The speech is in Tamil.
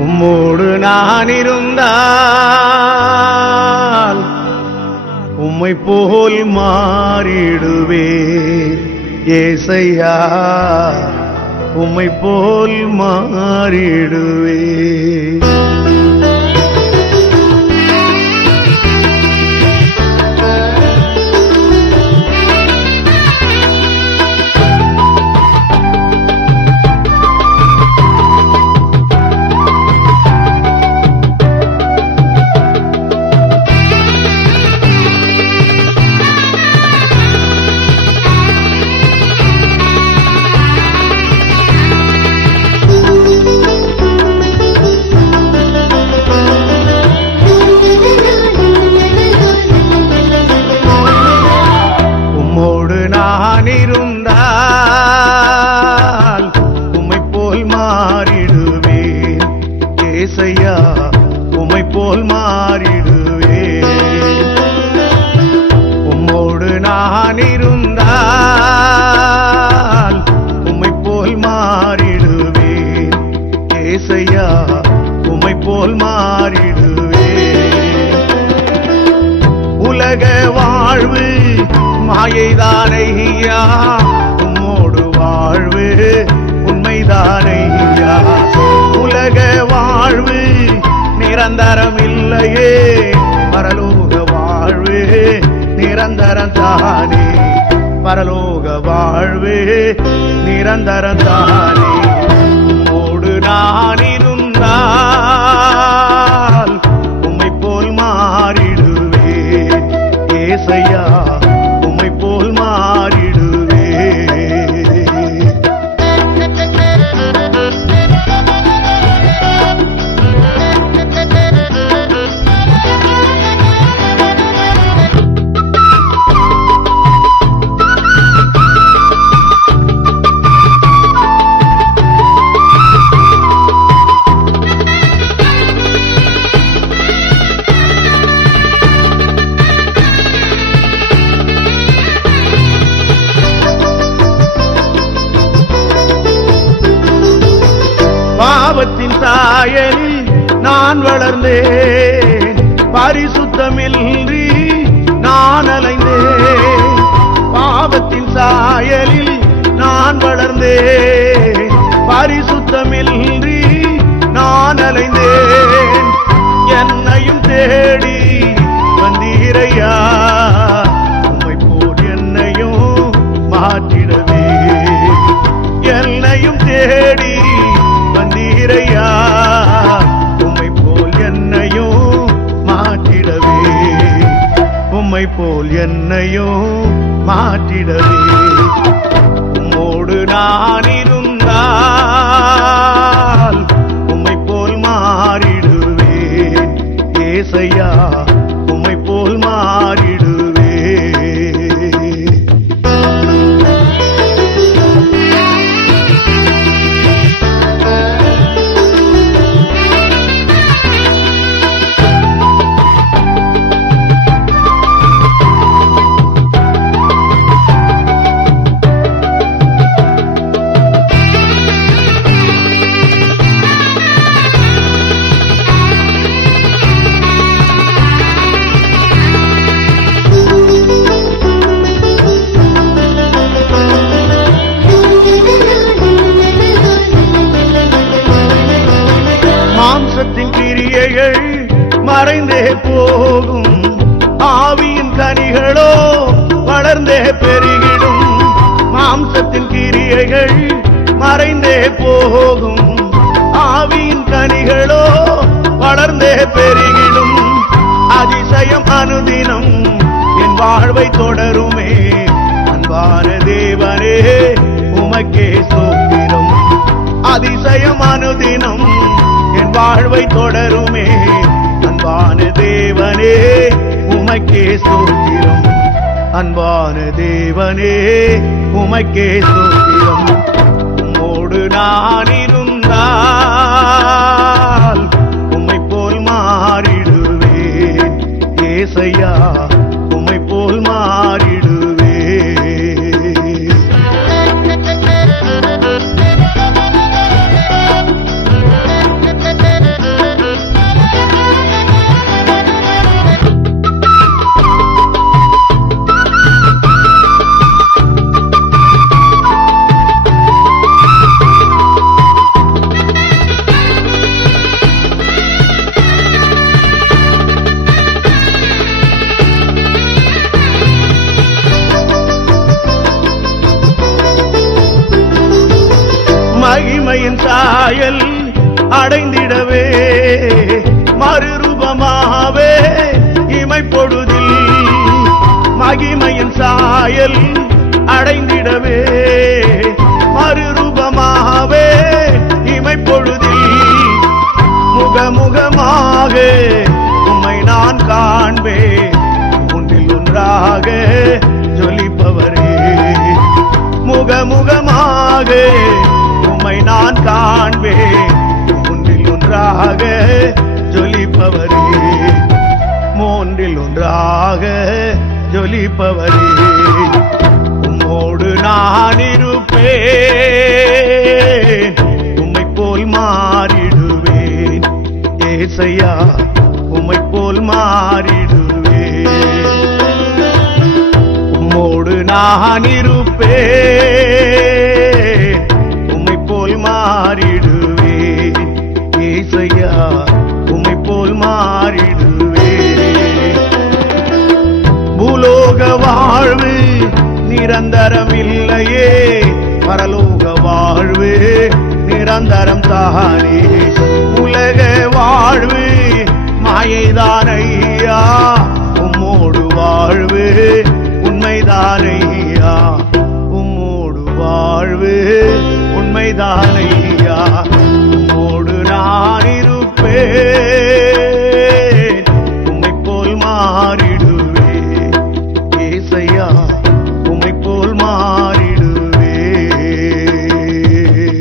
உம்மோடு நான் இருந்தால் உம்மை போல் மாறிடுவேன் ஏசையா, உம்மை போல் மாறிடுவேன். இருந்தால் உம்மை போல் மாறிடுவேன் ஏசையா, உம்மை போல் மாறிடுவேன். உம்மோடு நான் இருந்தால் உம்மை போல் மாறிடுவேன் ஏசையா, உம்மை போல் மாறிடுவேன். உலக வாழ்வு மாயைதானையா, உம்மோடு வாழ்வு உண்மைதானையா. உலக வாழ்வு நிரந்தரம் இல்லையே, பரலோக வாழ்வு நிரந்தரம் தானே. பரலோக வாழ்வு நிரந்தரம் தானே. உம்மோடு நான் இருந்தால் உம்மை போல் மாறிடுவேன் ஏசையா, உம்மை போல் மாறிடுவே. பாவத்தின் சாயலில் நான் வளர்ந்தேன், பரிசுத்தமின்றி நான் அலைந்தேன். பாவத்தின் சாயலில் நான் வளர்ந்தேன், பரிசுத்தமின்றி நான் அலைந்தேன். என்னையும் தேடி வந்தீரையா, உம்மை போல் என்னையும் மாற்றிடவே. என்னையும் தேடி வந்தீரையா, உம்மை போல் என்னையும் மாற்றிடவே. உம்மை போல் என்னையும் மாற்றிடவே. உம்மோடு நான் இருந்தால் உம்மை போல் மாறிடுவேன் ஏசையா, உம்மை போல் மாறிடுவேன். மாம்சத்தின் கிரியைகள் மறைந்தே போகும், ஆவியின் கனிகளோ வளர்ந்தே பெருகிடும். மாம்சத்தின் கிரியைகள் மறைந்தே போகும், ஆவியின் கனிகளோ வளர்ந்தே பெருகிடும். அதிசயம் அனுதினம் என் வாழ்வை தொடருமே, அன்பான தேவனே உமக்கே ஸ்தோத்திரம். அதிசயம் அனுதினம் என் வாழ்வை தொடருமே, அன்பான தேவனே உமக்கே ஸ்தோத்திரம். அன்பான தேவனே உமக்கே ஸ்தோத்திரம். உம்மோடு நான் இருந்தால் உம்மை போல் மாறிடுவேன் ஏசையா, உம்மை போல் மாறிடுவேன். மகிமையின் சாயல் அடைந்திடவே மறுரூபமாவே இமைப்பொழுதில் மகிமையின் சாயல் அடைந்திடவே மறுரூபமாவே இமைப்பொழுதில் முகமுகமாக உம்மை நான் காண்பேன் ஒன்றில் ஒன்றாக ஜொலிப்பவரே முகமுகமாக உம்மை நான் காண்பேன் ஒன்றில் ஒன்றாக ஜொலிப்பவரே மூன்றில் ஒன்றாக ஜொலிப்பவரே உம்மோடு நான் இருப்பேன் உம்மை போல் மாறிடுவேன் ஏசையா உம்மை போல் மாறிடுவேன் உம்மோடு நான் இருப்பேன் உம்மை போல் மாறிடுவேன் ஏசையா உம்மை போல் மாறிடுவேன் பூலோக வாழ்வு நிரந்தரம் இல்லையே பரலோக வாழ்வு நிரந்தரம் தானே உலக வாழ்வு மாயைதானையா உம்மோடு வாழ்வு உண்மைதானையா உம்மோடு வாழ்வு உண்மைதானையா உம்மோடு நான் இருப்பேன்